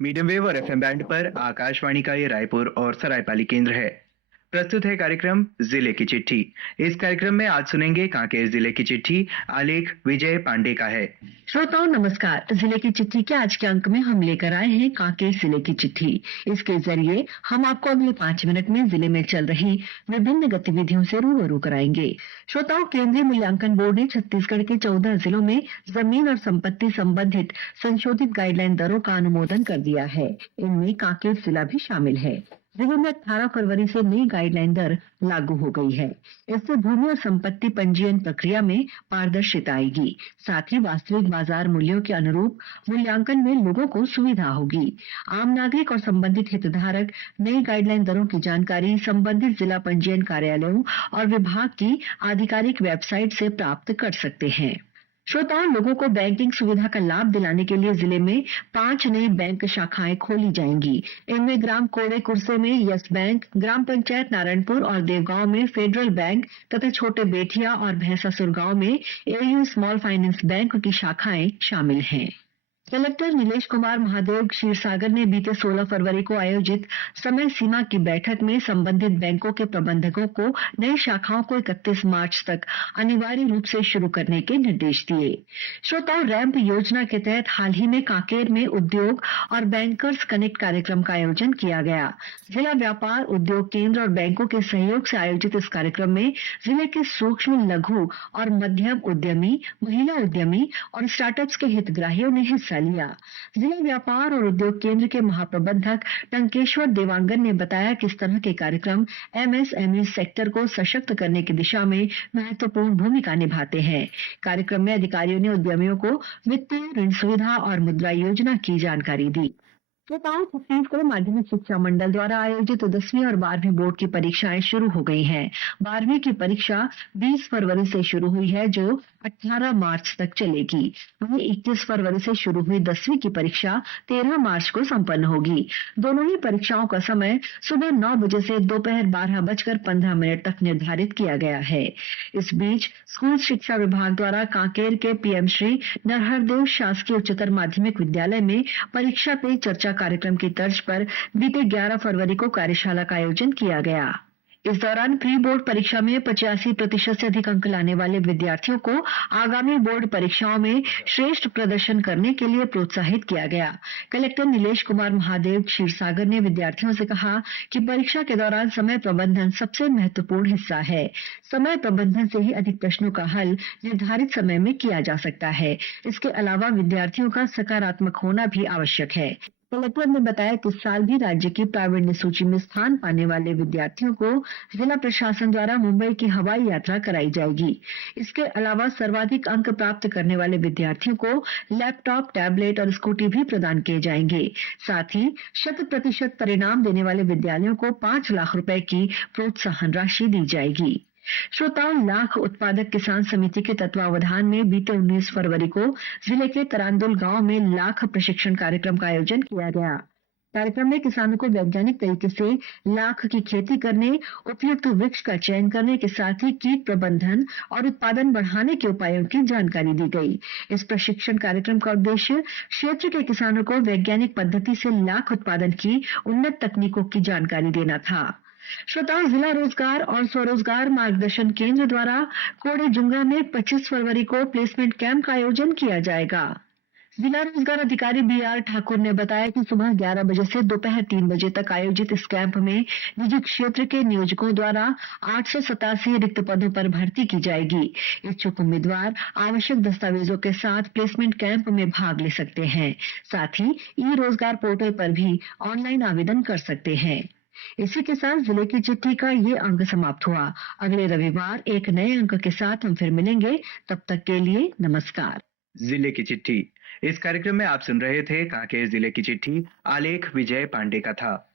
Medium wave और FM band पर आकाशवाणी का ये रायपुर और सरायपाली केंद्र है। प्रस्तुत है कार्यक्रम जिले की चिट्ठी। इस कार्यक्रम में आज सुनेंगे कांकेर जिले की चिट्ठी। आलेख विजय पांडे का है। श्रोताओं नमस्कार। जिले की चिट्ठी के आज के अंक में हम लेकर आए हैं कांकेर जिले की चिट्ठी। इसके जरिए हम आपको अगले 5 मिनट में जिले में चल रही विभिन्न गतिविधियों से रूबरू कराएंगे। श्रोताओं, केंद्रीय मूल्यांकन बोर्ड ने छत्तीसगढ़ के 14 जिलों में जमीन और संपत्ति संबंधित संशोधित गाइडलाइन दरों का अनुमोदन कर दिया है। इनमें कांकेर जिला भी शामिल है। जिले में 18 फरवरी से नई गाइडलाइन दर लागू हो गई है। इससे भूमि और संपत्ति पंजीयन प्रक्रिया में पारदर्शिता आएगी। साथ ही वास्तविक बाजार मूल्यों के अनुरूप मूल्यांकन में लोगों को सुविधा होगी। आम नागरिक और संबंधित हितधारक नई गाइडलाइन दरों की जानकारी संबंधित जिला पंजीयन कार्यालयों और विभाग की आधिकारिक वेबसाइट से प्राप्त कर सकते हैं। श्रोताओं, लोगों को बैंकिंग सुविधा का लाभ दिलाने के लिए जिले में 5 नई बैंक शाखाएं खोली जाएंगी। इनमें ग्राम कोड़े कुरसे में यस बैंक, ग्राम पंचायत नारायणपुर और देवगांव में फेडरल बैंक तथा छोटे बेठिया और भैंसासुर गांव में एयू स्मॉल फाइनेंस बैंक की शाखाएं शामिल हैं। कलेक्टर नीलेश कुमार महादेव क्षीरसागर ने बीते 16 फरवरी को आयोजित समय सीमा की बैठक में संबंधित बैंकों के प्रबंधकों को नई शाखाओं को 31 मार्च तक अनिवार्य रूप से शुरू करने के निर्देश दिए। श्रोताओं, रैंप योजना के तहत हाल ही में कांकेर में उद्योग और बैंकर्स कनेक्ट कार्यक्रम का आयोजन किया गया। जिला व्यापार उद्योग केंद्र और बैंकों के सहयोग से आयोजित इस कार्यक्रम में जिले के सूक्ष्म, लघु और मध्यम उद्यमी, महिला उद्यमी और स्टार्टअप्स के हितग्राहियों ने हिस्सा लिया। जिला व्यापार और उद्योग केंद्र के महाप्रबंधक टंकेश्वर देवांगन ने बताया कि इस तरह के कार्यक्रम एमएसएमई सेक्टर को सशक्त करने की दिशा में महत्वपूर्ण भूमिका निभाते हैं। कार्यक्रम में अधिकारियों ने उद्यमियों को वित्तीय ऋण सुविधा और मुद्रा योजना की जानकारी दी। श्रोताओं, छत्तीसगढ़ माध्यमिक शिक्षा मंडल द्वारा आयोजित 10वीं और 12वीं बोर्ड की परीक्षाएं शुरू हो गई हैं। 12वीं की परीक्षा 20 फरवरी से शुरू हुई है, जो 18 मार्च तक चलेगी। वहीं 21 फरवरी से शुरू हुई 10वीं की परीक्षा 13 मार्च को संपन्न होगी। दोनों ही परीक्षाओं का समय सुबह 9 बजे से दोपहर 12:15 तक निर्धारित किया गया है। इस बीच स्कूल शिक्षा विभाग द्वारा कांकेर के पीएम श्री नरहरदेव शासकीय उच्चतर माध्यमिक विद्यालय में परीक्षा पे चर्चा कार्यक्रम की तर्ज पर बीते 11 फरवरी को कार्यशाला का आयोजन किया गया। इस दौरान प्री बोर्ड परीक्षा में 85% से अधिक अंक लाने वाले विद्यार्थियों को आगामी बोर्ड परीक्षाओं में श्रेष्ठ प्रदर्शन करने के लिए प्रोत्साहित किया गया। कलेक्टर नीलेश कुमार महादेव क्षीरसागर ने विद्यार्थियों से कहा कि परीक्षा के दौरान समय प्रबंधन सबसे महत्वपूर्ण हिस्सा है। समय प्रबंधन से ही अधिक प्रश्नों का हल निर्धारित समय में किया जा सकता है। इसके अलावा विद्यार्थियों का सकारात्मक होना भी आवश्यक है। कलेक्टर ने बताया कि इस साल भी राज्य की प्रावीण्य सूची में स्थान पाने वाले विद्यार्थियों को जिला प्रशासन द्वारा मुंबई की हवाई यात्रा कराई जाएगी। इसके अलावा सर्वाधिक अंक प्राप्त करने वाले विद्यार्थियों को लैपटॉप, टैबलेट और स्कूटी भी प्रदान किए जाएंगे। साथ ही 100% परिणाम देने वाले विद्यालयों को 5 लाख रुपए की प्रोत्साहन राशि दी जाएगी। श्रोताओं, लाख उत्पादक किसान समिति के तत्वावधान में बीते 19 फरवरी को जिले के तरांदुल गांव में लाख प्रशिक्षण कार्यक्रम का आयोजन किया गया। कार्यक्रम में किसानों को वैज्ञानिक तरीके से लाख की खेती करने, उपयुक्त वृक्ष का चयन करने के साथ ही कीट प्रबंधन और उत्पादन बढ़ाने के उपायों की जानकारी दी गई। इस प्रशिक्षण कार्यक्रम का उद्देश्य क्षेत्र के किसानों को वैज्ञानिक पद्धति से लाख उत्पादन की उन्नत तकनीकों की जानकारी देना था। श्रोताओं, जिला रोजगार और स्वरोजगार मार्गदर्शन केंद्र द्वारा कोड़े जुंगा में 25 फरवरी को प्लेसमेंट कैंप का आयोजन किया जाएगा। जिला रोजगार अधिकारी बीआर ठाकुर ने बताया कि सुबह 11 बजे से दोपहर 3 बजे तक आयोजित इस कैंप में निजी क्षेत्र के नियोजकों द्वारा 887 रिक्त पदों पर भर्ती की जाएगी। इच्छुक उम्मीदवार आवश्यक दस्तावेजों के साथ प्लेसमेंट कैंप में भाग ले सकते हैं। साथ ही ई रोजगार पोर्टल पर भी ऑनलाइन आवेदन कर सकते हैं। इसी के साथ जिले की चिट्ठी का ये अंक समाप्त हुआ। अगले रविवार एक नए अंक के साथ हम फिर मिलेंगे। तब तक के लिए नमस्कार। जिले की चिट्ठी। इस कार्यक्रम में आप सुन रहे थे कांकेर जिले की चिट्ठी। आलेख विजय पांडे का था।